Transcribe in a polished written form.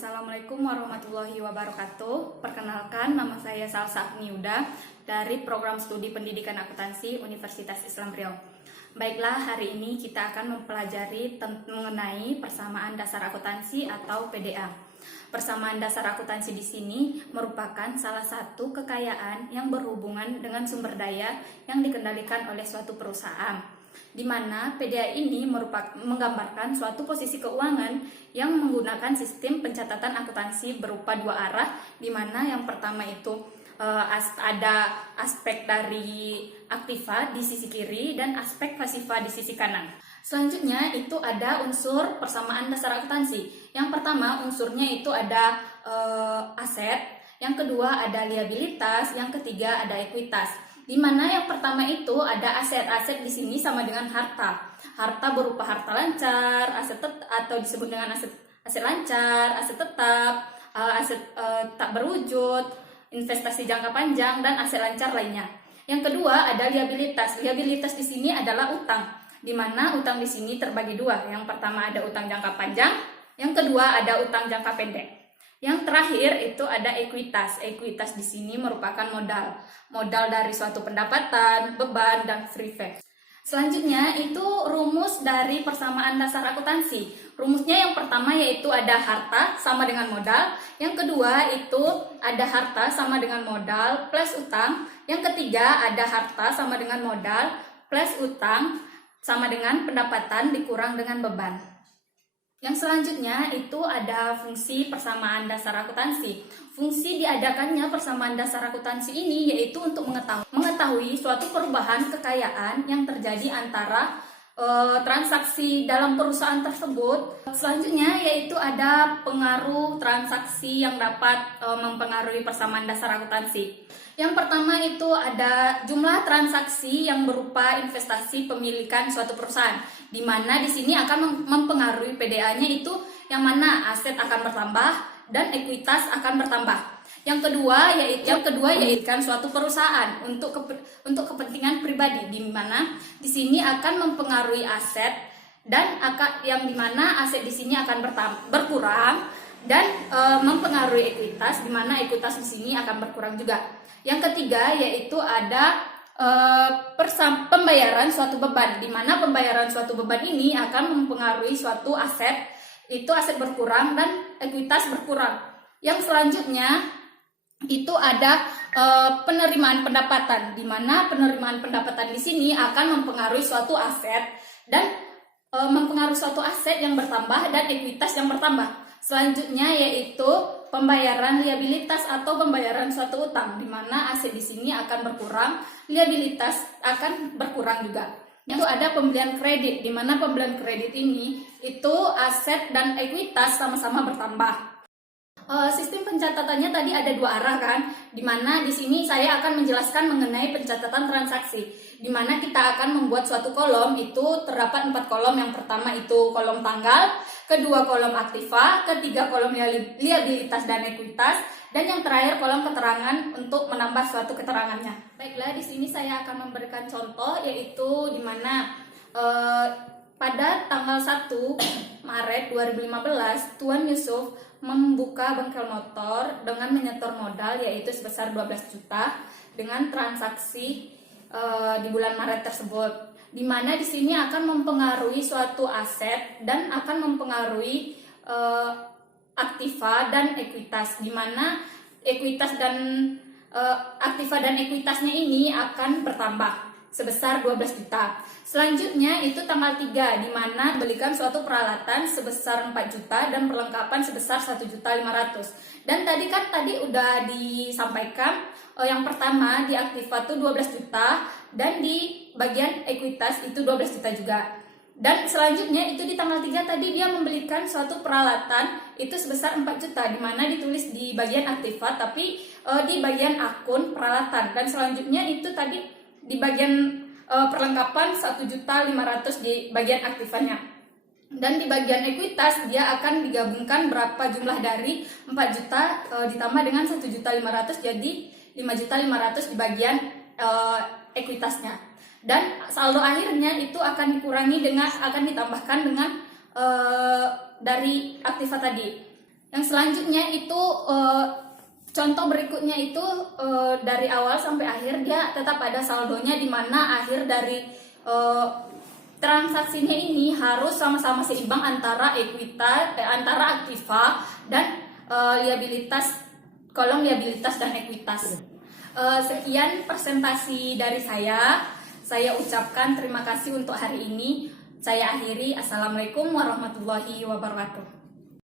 Assalamualaikum warahmatullahi wabarakatuh. Perkenalkan, nama saya Salsa Agniuda dari Program Studi Pendidikan Akuntansi Universitas Islam Riau. Baiklah, hari ini kita akan mempelajari mengenai persamaan dasar akuntansi atau PDA. Persamaan dasar akuntansi di sini merupakan salah satu kekayaan yang berhubungan dengan sumber daya yang dikendalikan oleh suatu perusahaan, di mana PDA ini menggambarkan suatu posisi keuangan yang menggunakan sistem pencatatan akuntansi berupa dua arah, di mana yang pertama itu ada aspek dari aktiva di sisi kiri dan aspek pasiva di sisi kanan. Selanjutnya itu ada unsur persamaan dasar akuntansi. Yang pertama unsurnya itu ada aset, yang kedua ada liabilitas, yang ketiga ada ekuitas. Di mana yang pertama itu ada aset di sini sama dengan harta. Harta berupa harta lancar, atau disebut dengan aset lancar, aset tetap, aset tak berwujud, investasi jangka panjang, dan aset lancar lainnya. Yang kedua ada liabilitas. Liabilitas di sini adalah utang, di mana utang di sini terbagi dua. Yang pertama ada utang jangka panjang, yang kedua ada utang jangka pendek. Yang terakhir itu ada ekuitas. Ekuitas di sini merupakan modal dari suatu pendapatan, beban, dan free fact. Selanjutnya itu rumus dari persamaan dasar akuntansi. Rumusnya yang pertama yaitu ada harta sama dengan modal. Yang kedua itu ada harta sama dengan modal plus utang. Yang ketiga ada harta sama dengan modal plus utang sama dengan pendapatan dikurang dengan beban. Yang selanjutnya itu ada fungsi persamaan dasar akuntansi. Fungsi diadakannya persamaan dasar akuntansi ini yaitu untuk mengetahui suatu perubahan kekayaan yang terjadi antara transaksi dalam perusahaan tersebut. Selanjutnya yaitu ada pengaruh transaksi yang dapat mempengaruhi persamaan dasar akuntansi. Yang pertama itu ada jumlah transaksi yang berupa investasi pemilikan suatu perusahaan, di mana di sini akan mempengaruhi PDA-nya itu yang mana aset akan bertambah dan ekuitas akan bertambah. Yang kedua yaitu suatu perusahaan untuk kepentingan pribadi, di mana di sini akan mempengaruhi aset dan yang di mana aset di sini akan berkurang dan mempengaruhi ekuitas, di mana ekuitas di sini akan berkurang juga. Yang ketiga yaitu ada pembayaran suatu beban, di mana pembayaran suatu beban ini akan mempengaruhi suatu aset, itu aset berkurang dan ekuitas berkurang. Yang selanjutnya itu ada penerimaan pendapatan, di mana penerimaan pendapatan di sini akan mempengaruhi suatu aset dan mempengaruhi suatu aset yang bertambah dan ekuitas yang bertambah. Selanjutnya yaitu pembayaran liabilitas atau pembayaran suatu utang, di mana aset di sini akan berkurang, liabilitas akan berkurang juga. Itu ada pembelian kredit, di mana pembelian kredit ini itu aset dan ekuitas sama-sama bertambah. Sistem pencatatannya tadi ada dua arah kan, di mana di sini saya akan menjelaskan mengenai pencatatan transaksi, di mana kita akan membuat suatu kolom. Itu terdapat 4 kolom. Yang pertama itu kolom tanggal, kedua kolom aktiva, ketiga kolom liabilitas dan ekuitas, dan yang terakhir kolom keterangan untuk menambah suatu keterangannya. Baiklah, di sini saya akan memberikan contoh, yaitu di mana pada tanggal 1 Maret 2015 Tuan Yusuf membuka bengkel motor dengan menyetor modal yaitu sebesar 12 juta dengan transaksi di bulan Maret tersebut, di mana di sini akan mempengaruhi suatu aset dan akan mempengaruhi aktiva dan ekuitas, di mana ekuitas dan aktiva dan ekuitasnya ini akan bertambah sebesar 12 juta. Selanjutnya itu tanggal 3, di mana belikan suatu peralatan sebesar 4 juta dan perlengkapan sebesar 1.500.000. Dan tadi udah disampaikan yang pertama di aktiva itu 12 juta dan di bagian ekuitas itu 12 juta juga. Dan selanjutnya itu di tanggal 3 tadi dia membelikan suatu peralatan itu sebesar 4 juta, di mana ditulis di bagian aktiva tapi di bagian akun peralatan. Dan selanjutnya itu tadi di bagian perlengkapan 1.500.000 di bagian aktivanya. Dan di bagian ekuitas dia akan digabungkan berapa jumlah dari 4 juta ditambah dengan 1.500.000 jadi 5.500.000 di bagian ekuitasnya. Dan saldo akhirnya itu akan ditambahkan dengan dari aktiva tadi. Yang selanjutnya itu contoh berikutnya itu dari awal sampai akhir dia tetap ada saldonya, di mana akhir dari transaksinya ini harus sama-sama seimbang antara antara aktiva dan liabilitas, kolom liabilitas dan ekuitas. Sekian presentasi dari saya. Saya ucapkan terima kasih untuk hari ini. Saya akhiri. Assalamualaikum warahmatullahi wabarakatuh.